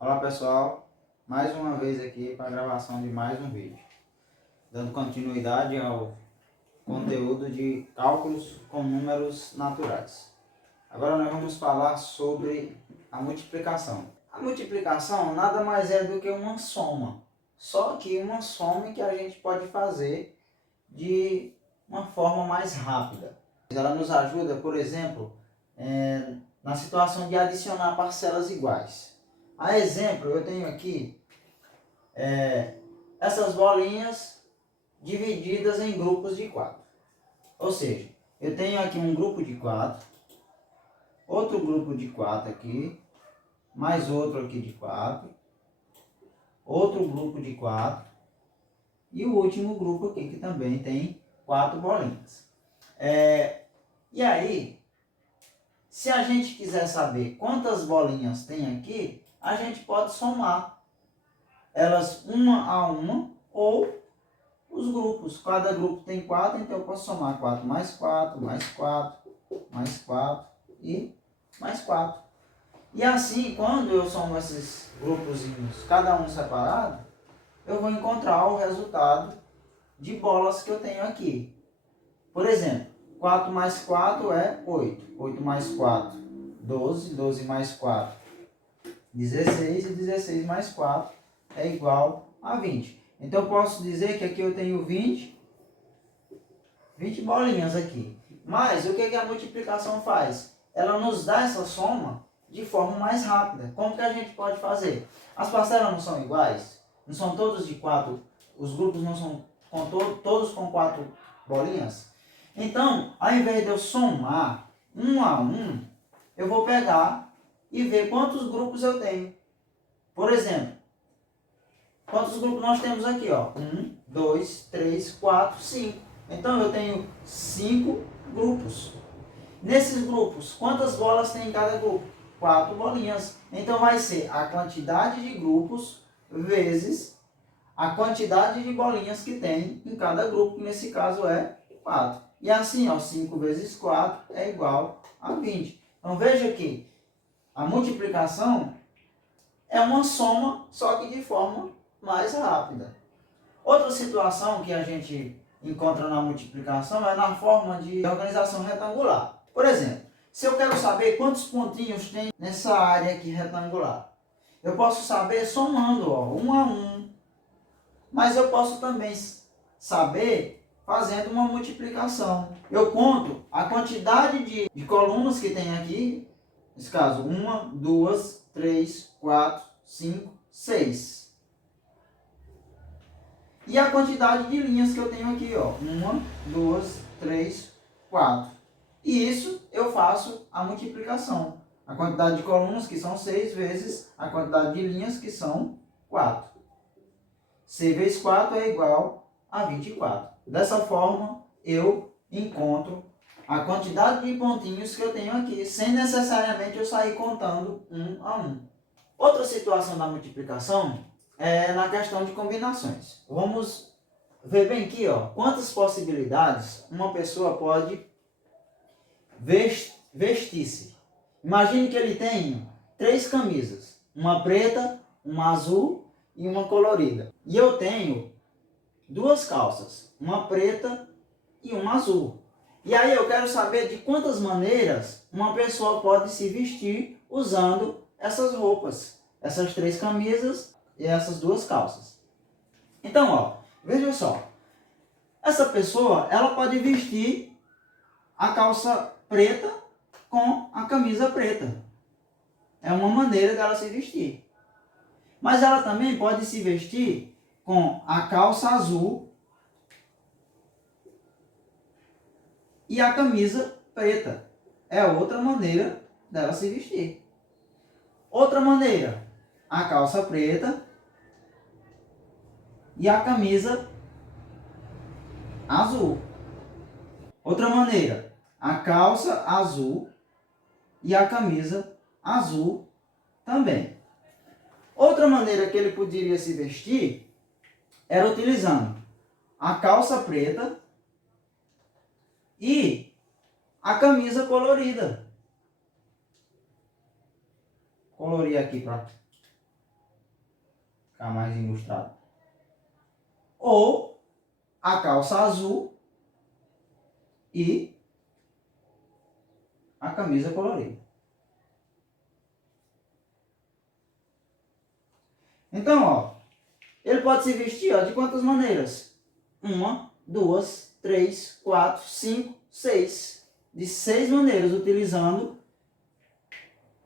Olá pessoal, mais uma vez aqui para a gravação de mais um vídeo, dando continuidade ao conteúdo de cálculos com números naturais. Agora nós vamos falar sobre a multiplicação. A multiplicação nada mais é do que uma soma, só que uma soma que a gente pode fazer de uma forma mais rápida. Ela nos ajuda, por exemplo, na situação de adicionar parcelas iguais. A exemplo, eu tenho aqui essas bolinhas divididas em grupos de 4. Ou seja, eu tenho aqui um grupo de 4, outro grupo de 4 aqui, mais outro aqui de 4, outro grupo de 4 e o último grupo aqui que também tem 4 bolinhas. E aí, se a gente quiser saber quantas bolinhas tem aqui, a gente pode somar elas uma a uma ou os grupos. Cada grupo tem 4, então eu posso somar 4 mais 4, mais 4, mais 4 e mais 4. E assim, quando eu somo esses grupozinhos, cada um separado, eu vou encontrar o resultado de bolas que eu tenho aqui. Por exemplo, 4 mais 4 é 8. 8 mais 4, 12. 12 mais 4, 16. E 16 mais 4 é igual a 20. Então, eu posso dizer que aqui eu tenho 20 bolinhas aqui. Mas, o que a multiplicação faz? Ela nos dá essa soma de forma mais rápida. Como que a gente pode fazer? As parcelas não são iguais? Não são todos de 4? Os grupos não são todos com 4 bolinhas? Então, ao invés de eu somar um a um, eu vou pegar e ver quantos grupos eu tenho. Por exemplo, quantos grupos nós temos aqui? 1, 2, 3, 4, 5. Então, eu tenho 5 grupos. Nesses grupos, quantas bolas tem em cada grupo? 4 bolinhas. Então, vai ser a quantidade de grupos vezes a quantidade de bolinhas que tem em cada grupo, que nesse caso é 4. E assim, 5 vezes 4 é igual a 20. Então, veja que a multiplicação é uma soma, só que de forma mais rápida. Outra situação que a gente encontra na multiplicação é na forma de organização retangular. Por exemplo, se eu quero saber quantos pontinhos tem nessa área aqui retangular, eu posso saber somando um a um, mas eu posso também saber fazendo uma multiplicação. Eu conto a quantidade de colunas que tem aqui, nesse caso, 1, 2, 3, 4, 5, 6. E a quantidade de linhas que eu tenho aqui, 1, 2, 3, 4. E isso eu faço a multiplicação. A quantidade de colunas, que são 6, vezes a quantidade de linhas, que são 4. 6 vezes 4 é igual a 24. Dessa forma, eu encontro a quantidade de pontinhos que eu tenho aqui, sem necessariamente eu sair contando um a um. Outra situação da multiplicação é na questão de combinações. Vamos ver bem aqui, quantas possibilidades uma pessoa pode vestir-se. Imagine que ele tem 3 camisas, uma preta, uma azul e uma colorida. E eu tenho 2 calças, uma preta e uma azul. E aí eu quero saber de quantas maneiras uma pessoa pode se vestir usando essas roupas, essas 3 camisas e essas 2 calças. Então, veja só. Essa pessoa, ela pode vestir a calça preta com a camisa preta. É uma maneira dela se vestir. Mas ela também pode se vestir com a calça azul e a camisa preta. É outra maneira dela se vestir. Outra maneira, a calça preta e a camisa azul. Outra maneira, a calça azul e a camisa azul também. Outra maneira que ele poderia se vestir era utilizando a calça preta e a camisa colorida. Colorir aqui para ficar mais ilustrado. Ou a calça azul e a camisa colorida. Então, ó, ele pode se vestir, ó, de quantas maneiras? 1, 2, 3, 4, 5, 6. De 6 maneiras, utilizando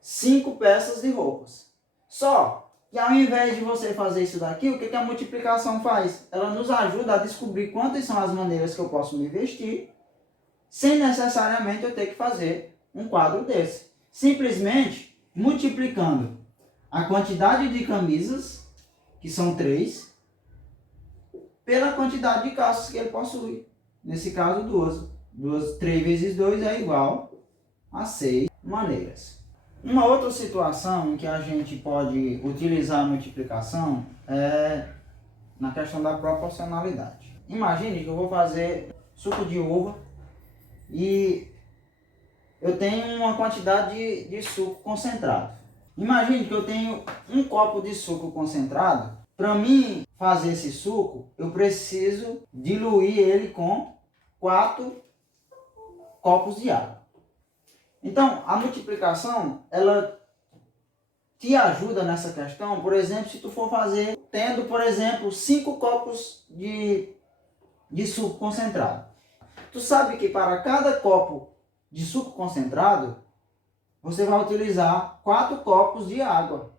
5 peças de roupas. Só que ao invés de você fazer isso daqui, o que a multiplicação faz? Ela nos ajuda a descobrir quantas são as maneiras que eu posso me vestir, sem necessariamente eu ter que fazer um quadro desse. Simplesmente multiplicando a quantidade de camisas, que são 3, pela quantidade de calças que ele possui. Nesse caso, 2. 3 vezes 2 é igual a 6 maneiras. Uma outra situação em que a gente pode utilizar a multiplicação é na questão da proporcionalidade. Imagine que eu vou fazer suco de uva e eu tenho uma quantidade de suco concentrado. Imagine que eu tenho um copo de suco concentrado. Para mim fazer esse suco, eu preciso diluir ele com 4 copos de água. Então, a multiplicação, ela te ajuda nessa questão, por exemplo, se tu for fazer, tendo, por exemplo, 5 copos de suco concentrado. Tu sabe que para cada copo de suco concentrado, você vai utilizar 4 copos de água.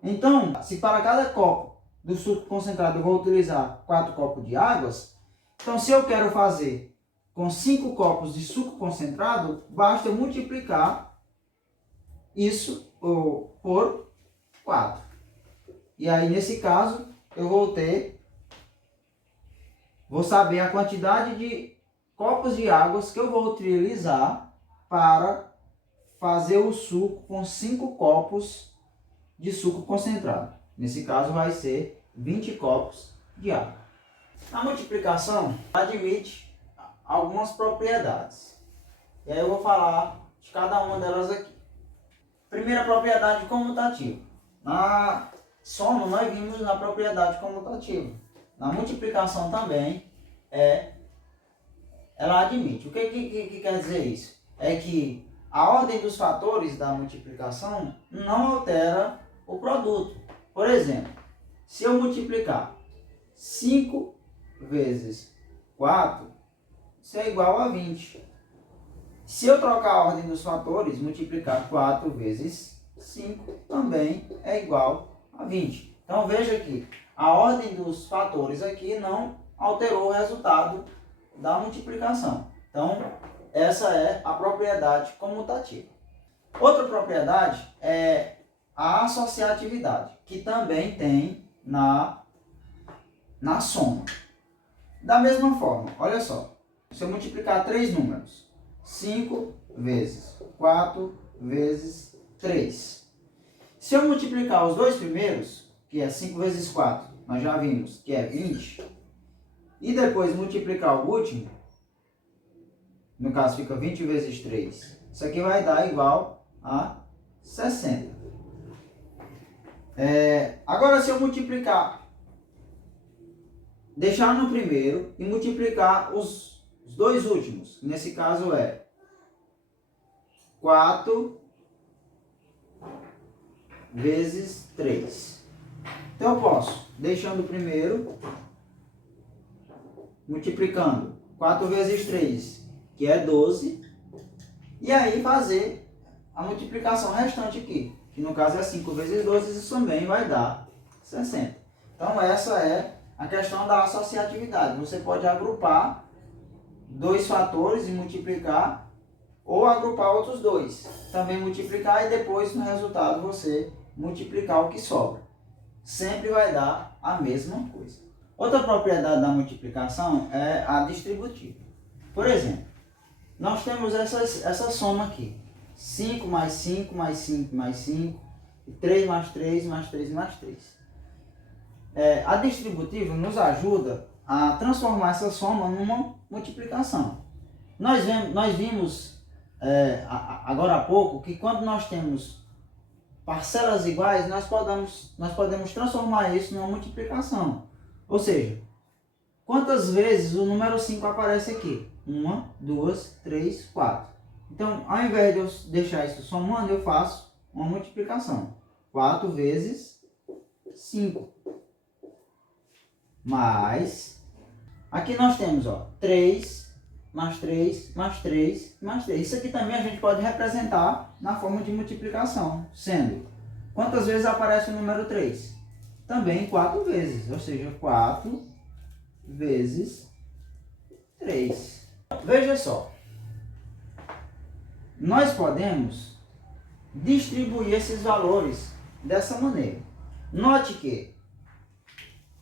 Então, se para cada copo do suco concentrado eu vou utilizar 4 copos de águas, então se eu quero fazer com 5 copos de suco concentrado, basta eu multiplicar isso por 4. E aí, nesse caso, eu vou saber a quantidade de copos de águas que eu vou utilizar para fazer o suco com 5 copos de suco concentrado. Nesse caso, vai ser 20 copos de água. A multiplicação admite algumas propriedades. E aí eu vou falar de cada uma delas aqui. Primeira propriedade comutativa. Na soma nós vimos na propriedade comutativa. Na multiplicação também ela admite. O que quer dizer isso? É que a ordem dos fatores da multiplicação não altera o produto. Por exemplo, se eu multiplicar 5 vezes 4, isso é igual a 20. Se eu trocar a ordem dos fatores, multiplicar 4 vezes 5 também é igual a 20. Então veja que a ordem dos fatores aqui não alterou o resultado da multiplicação. Então essa é a propriedade comutativa. Outra propriedade é a associatividade, que também tem na soma. Da mesma forma, olha só. Se eu multiplicar 3 números, 5 vezes 4 vezes 3. Se eu multiplicar os dois primeiros, que é 5 vezes 4, nós já vimos que é 20, e depois multiplicar o último, no caso fica 20 vezes 3, isso aqui vai dar igual a 60. Agora se eu multiplicar, deixar no primeiro e multiplicar os dois últimos, nesse caso é 4 vezes 3. Então eu posso, deixando o primeiro, multiplicando 4 vezes 3, que é 12, e aí fazer a multiplicação restante aqui, que no caso é 5 vezes 12, isso também vai dar 60. Então essa é a questão da associatividade. Você pode agrupar dois fatores e multiplicar, ou agrupar outros dois, também multiplicar e depois no resultado você multiplicar o que sobra. Sempre vai dar a mesma coisa. Outra propriedade da multiplicação é a distributiva. Por exemplo, nós temos essa soma aqui. 5 mais 5 mais 5 mais 5, e 3 mais 3 mais 3 mais 3. A distributiva nos ajuda a transformar essa soma numa multiplicação. Nós vimos agora há pouco que quando nós temos parcelas iguais, nós podemos transformar isso numa multiplicação. Ou seja, quantas vezes o número 5 aparece aqui? 1, 2, 3, 4. Então, ao invés de eu deixar isso somando, eu faço uma multiplicação. 4 vezes 5. Mais... Aqui nós temos, ó, 3, mais 3, mais 3, mais 3. Isso aqui também a gente pode representar na forma de multiplicação, sendo... Quantas vezes aparece o número 3? Também 4 vezes, ou seja, 4 vezes 3. Veja só. Nós podemos distribuir esses valores dessa maneira. Note que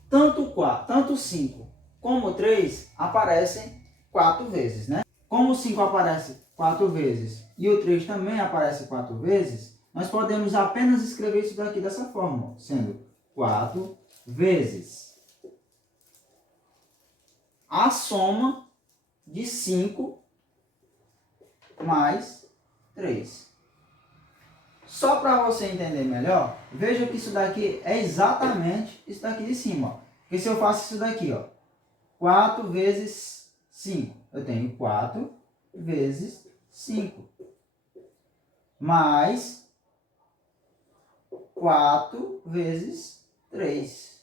tanto 5 como 3 aparecem 4 vezes, né? Como o 5 aparece 4 vezes e o 3 também aparece 4 vezes, nós podemos apenas escrever isso daqui dessa forma, sendo 4 vezes a soma de 5 mais 3. Só para você entender melhor, veja que isso daqui é exatamente isso daqui de cima. Ó. Porque se eu faço isso daqui, ó, 4 vezes 5, eu tenho 4 vezes 5. Mais 4 vezes 3.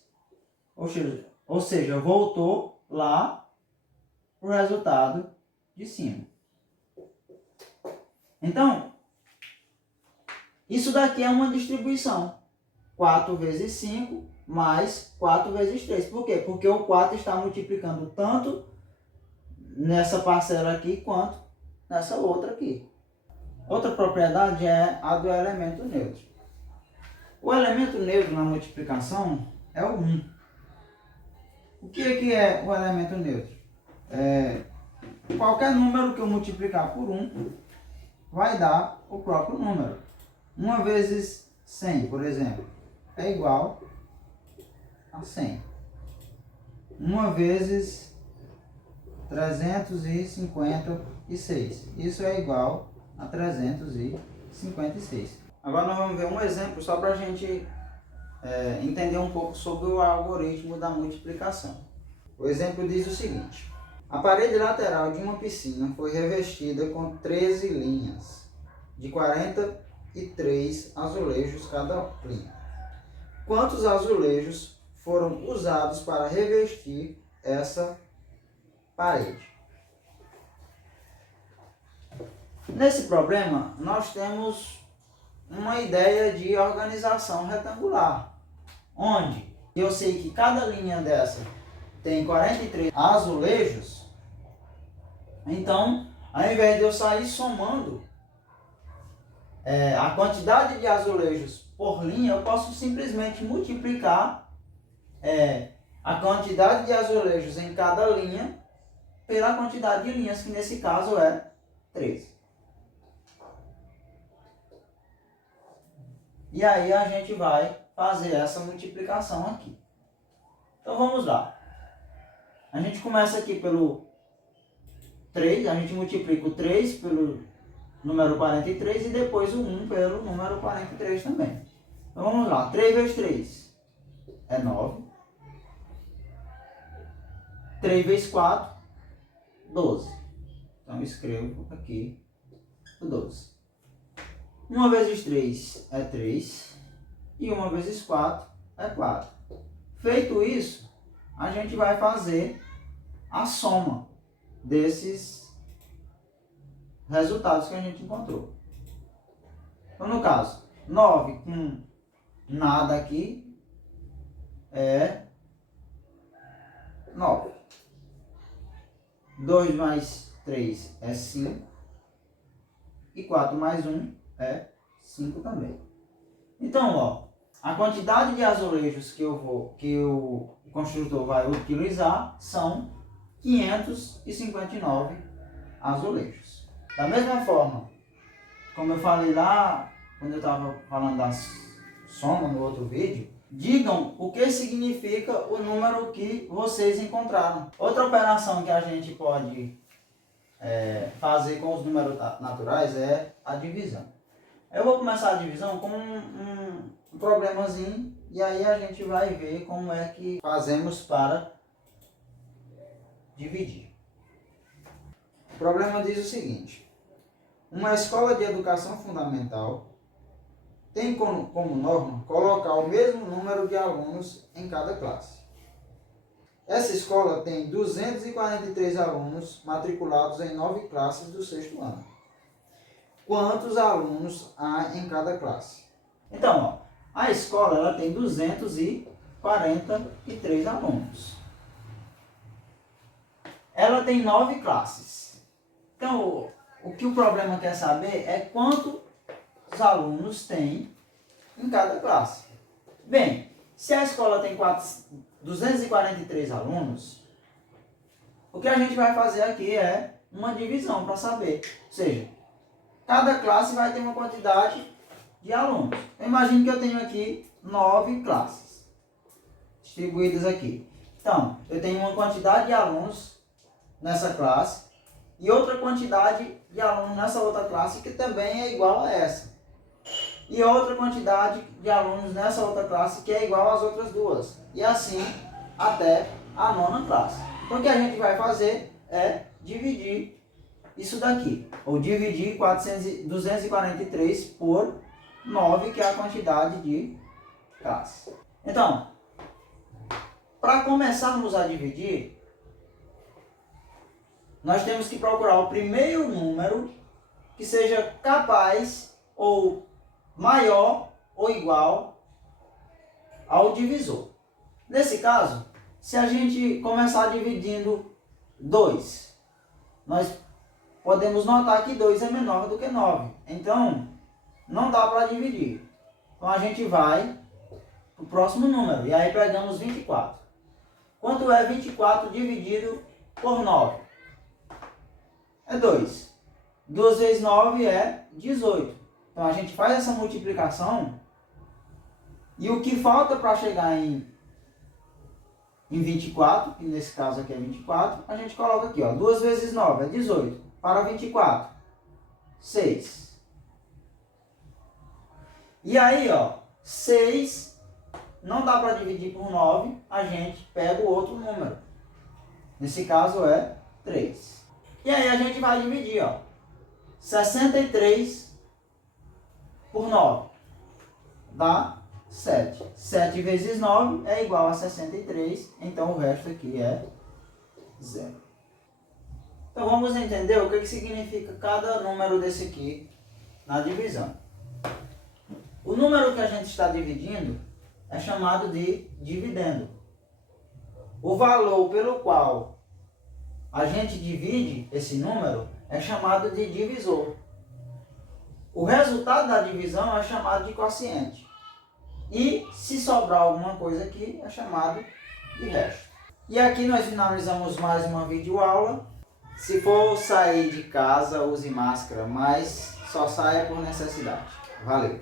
Ou seja, voltou lá o resultado de cima. Então, isso daqui é uma distribuição. 4 vezes 5 mais 4 vezes 3. Por quê? Porque o 4 está multiplicando tanto nessa parcela aqui quanto nessa outra aqui. Outra propriedade é a do elemento neutro. O elemento neutro na multiplicação é o 1. O que é o elemento neutro? Qualquer número que eu multiplicar por 1 vai dar o próprio número. 1 vezes 100, por exemplo, é igual a 100. 1 vezes 356. Isso é igual a 356. Agora nós vamos ver um exemplo só para a gente entender um pouco sobre o algoritmo da multiplicação. O exemplo diz o seguinte: a parede lateral de uma piscina foi revestida com 13 linhas de 43 azulejos cada linha. Quantos azulejos foram usados para revestir essa parede? Nesse problema, nós temos uma ideia de organização retangular, onde eu sei que cada linha dessa tem 43 azulejos. Então, ao invés de eu sair somando a quantidade de azulejos por linha, eu posso simplesmente multiplicar a quantidade de azulejos em cada linha pela quantidade de linhas, que nesse caso é 13. E aí a gente vai fazer essa multiplicação aqui. Então vamos lá. A gente começa aqui pelo 3, a gente multiplica o 3 pelo número 43 e depois o 1 pelo número 43 também. Então vamos lá, 3 vezes 3 é 9. 3 vezes 4, 12. Então eu escrevo aqui o 12. 1 vezes 3 é 3 e 1 vezes 4 é 4. Feito isso, a gente vai fazer a soma desses resultados que a gente encontrou. Então, no caso, 9 com nada aqui é 9. 2 mais 3 é 5. E 4 mais 1 é 5 também. Então, ó, a quantidade de azulejos que o construtor vai utilizar são 559 azulejos. Da mesma forma, como eu falei lá, quando eu estava falando da soma no outro vídeo, digam o que significa o número que vocês encontraram. Outra operação que a gente pode fazer com os números naturais é a divisão. Eu vou começar a divisão com um problemazinho e aí a gente vai ver como é que fazemos para dividir. O problema diz o seguinte: uma escola de educação fundamental tem como norma colocar o mesmo número de alunos em cada classe. Essa escola tem 243 alunos matriculados em 9 classes do 6º ano. Quantos alunos há em cada classe? Então, ó, a escola ela tem 243 alunos. Ela tem 9 classes. Então, o que o problema quer saber é quantos alunos tem em cada classe. Bem, se a escola tem 243 alunos, o que a gente vai fazer aqui é uma divisão para saber. Ou seja, cada classe vai ter uma quantidade de alunos. Então, imagine que eu tenho aqui 9 classes distribuídas aqui. Então, eu tenho uma quantidade de alunos nessa classe e outra quantidade de alunos nessa outra classe que também é igual a essa. E outra quantidade de alunos nessa outra classe que é igual às outras duas. E assim até a 9ª classe. Então o que a gente vai fazer é dividir isso daqui. Ou dividir 243 por 9, que é a quantidade de classes. Então, para começarmos a dividir, nós temos que procurar o primeiro número que seja capaz ou maior ou igual ao divisor. Nesse caso, se a gente começar dividindo 2, nós podemos notar que 2 é menor do que 9. Então, não dá para dividir. Então, a gente vai para o próximo número. E aí pegamos 24. Quanto é 24 dividido por 9? É 2. 2 vezes 9 é 18. Então, a gente faz essa multiplicação e o que falta para chegar em 24, que nesse caso aqui é 24, a gente coloca aqui, ó, 2 vezes 9 é 18. Para 24, 6. E aí, ó, 6 não dá para dividir por 9, a gente pega o outro número. Nesse caso é 3. E aí a gente vai dividir, ó, 63 por 9 dá 7. 7 vezes 9 é igual a 63, então o resto aqui é 0. Então vamos entender o que significa cada número desse aqui na divisão. O número que a gente está dividindo é chamado de dividendo. O valor pelo qual a gente divide esse número é chamado de divisor. O resultado da divisão é chamado de quociente. E se sobrar alguma coisa aqui, é chamado de resto. E aqui nós finalizamos mais uma videoaula. Se for sair de casa, use máscara, mas só saia por necessidade. Valeu!